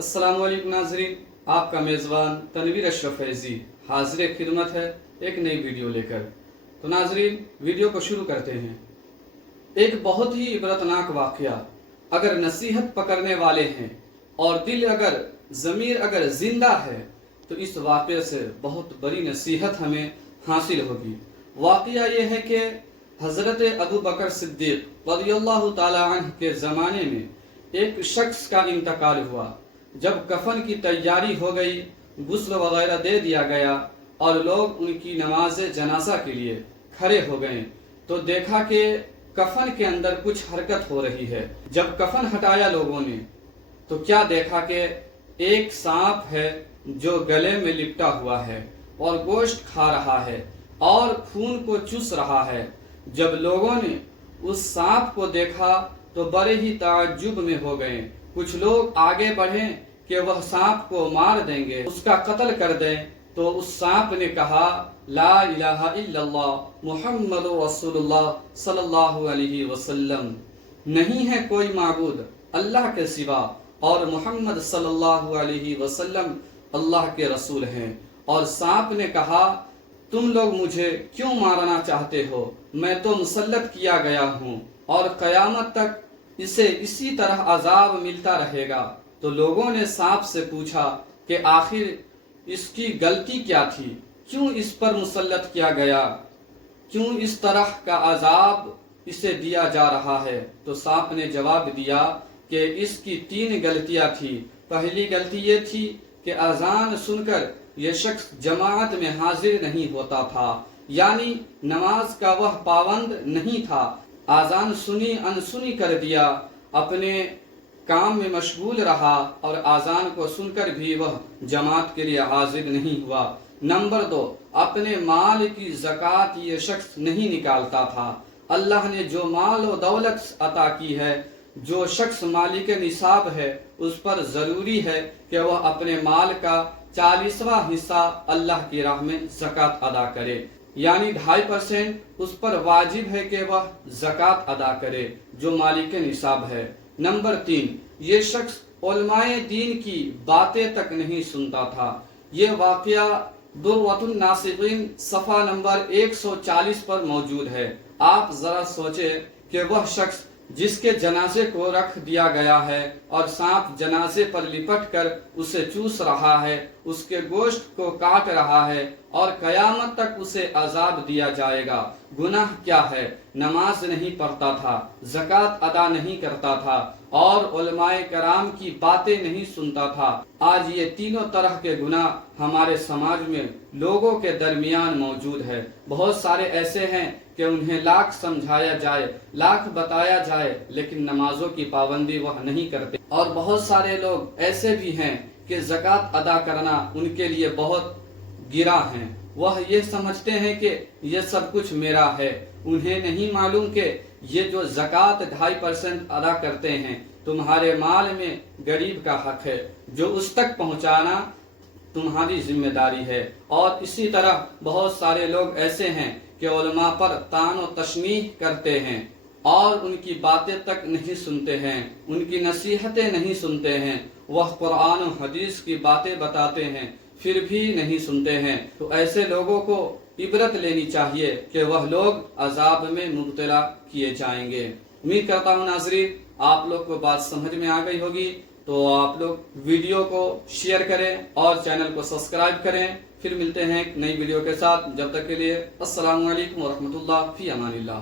السلام علیکم ناظرین، آپ کا میزبان تنویر اشرف فیضی حاضر خدمت ہے ایک نئی ویڈیو لے کر۔ تو ناظرین، ویڈیو کو شروع کرتے ہیں۔ ایک بہت ہی عبرتناک واقعہ، اگر نصیحت پکڑنے والے ہیں اور دل ضمیر اگر زندہ ہے تو اس واقعے سے بہت بڑی نصیحت ہمیں حاصل ہوگی۔ واقعہ یہ ہے کہ حضرت ابو بکر صدیق رضی اللہ تعالی عنہ کے زمانے میں ایک شخص کا انتقال ہوا۔ جب کفن کی تیاری ہو گئی، غسل وغیرہ دے دیا گیا اور لوگ ان کی نماز جنازہ کے لیے کھڑے ہو گئے تو دیکھا کہ کفن کے اندر کچھ حرکت ہو رہی ہے۔ جب کفن ہٹایا لوگوں نے تو کیا دیکھا کہ ایک سانپ ہے جو گلے میں لپٹا ہوا ہے اور گوشت کھا رہا ہے اور خون کو چوس رہا ہے۔ جب لوگوں نے اس سانپ کو دیکھا تو بڑے ہی تعجب میں ہو گئے۔ کچھ لوگ آگے بڑھے کہ وہ سانپ کو مار دیں گے، اس کا قتل کر دیں، تو اس سانپ نے کہا لا الہ الا اللہ محمد رسول اللہ صلی اللہ علیہ وسلم، نہیں ہے کوئی معبود اللہ کے سوا اور محمد صلی اللہ علیہ وسلم اللہ کے رسول ہیں۔ اور سانپ نے کہا تم لوگ مجھے کیوں مارنا چاہتے ہو؟ میں تو مسلط کیا گیا ہوں اور قیامت تک اسے اسی طرح عذاب ملتا رہے گا۔ تو لوگوں نے سانپ سے پوچھا کہ آخر اس کی غلطی کیا تھی، کیوں اس پر مسلط کیا گیا، کیوں اس طرح کا عذاب اسے دیا جا رہا ہے؟ تو سانپ نے جواب دیا کہ اس کی 3 غلطیاں تھی۔ پہلی غلطی یہ تھی کہ اذان سن کر یہ شخص جماعت میں حاضر نہیں ہوتا تھا، یعنی نماز کا وہ پابند نہیں تھا۔ اذان سنی انسنی کر دیا، اپنے کام میں مشغول رہا اور اذان کو سن کر بھی وہ جماعت کے لیے حاضر نہیں ہوا۔ نمبر 2، اپنے مال کی زکوٰۃ یہ شخص نہیں نکالتا تھا۔ اللہ نے جو مال و دولت عطا کی ہے، جو شخص مالک نصاب ہے، اس پر ضروری ہے کہ وہ اپنے مال کا 40واں حصہ اللہ کی راہ میں زکوٰۃ ادا کرے، یعنی 2.5% اس پر واجب ہے کہ وہ زکوٰۃ ادا کرے جو مالک نصاب ہے۔ نمبر 3، یہ شخص علماء دین کی باتیں تک نہیں سنتا تھا۔ یہ واقعہ درۃ الناصحین صفحہ نمبر 140 پر موجود ہے۔ آپ ذرا سوچیں کہ وہ شخص جس کے جنازے کو رکھ دیا گیا ہے اور سانپ جنازے پر لپٹ کر اسے چوس رہا ہے، اس کے گوشت کو کاٹ رہا ہے اور قیامت تک اسے عذاب دیا جائے گا۔ گناہ کیا ہے؟ نماز نہیں پڑھتا تھا، زکوٰۃ ادا نہیں کرتا تھا اور علماء کرام کی باتیں نہیں سنتا تھا۔ آج یہ تینوں طرح کے گناہ ہمارے سماج میں لوگوں کے درمیان موجود ہے۔ بہت سارے ایسے ہیں کہ انہیں لاکھ سمجھایا جائے، لاکھ بتایا جائے، لیکن نمازوں کی پابندی وہ نہیں کرتے۔ اور بہت سارے لوگ ایسے بھی ہیں کہ زکوٰۃ ادا کرنا ان کے لیے بہت گرا ہے۔ وہ یہ سمجھتے ہیں کہ یہ سب کچھ میرا ہے۔ انہیں نہیں معلوم کہ یہ جو زکوٰۃ 2.5% ادا کرتے ہیں، تمہارے مال میں غریب کا حق ہے، جو اس تک پہنچانا تمہاری ذمہ داری ہے۔ اور اسی طرح بہت سارے لوگ ایسے ہیں کہ علماء پر طعن و تشنیع کرتے ہیں اور ان کی باتیں تک نہیں سنتے ہیں، ان کی نصیحتیں نہیں سنتے ہیں۔ وہ قرآن و حدیث کی باتیں بتاتے ہیں پھر بھی نہیں سنتے ہیں۔ تو ایسے لوگوں کو عبرت لینی چاہیے کہ وہ لوگ عذاب میں مبتلا کیے جائیں گے۔ امید کرتا ہوں ناظرین آپ لوگ کو بات سمجھ میں آ گئی ہوگی، تو آپ لوگ ویڈیو کو شیئر کریں اور چینل کو سبسکرائب کریں۔ پھر ملتے ہیں ایک نئی ویڈیو کے ساتھ، جب تک کے لیے السلام علیکم ورحمۃ اللہ، فی امان اللہ۔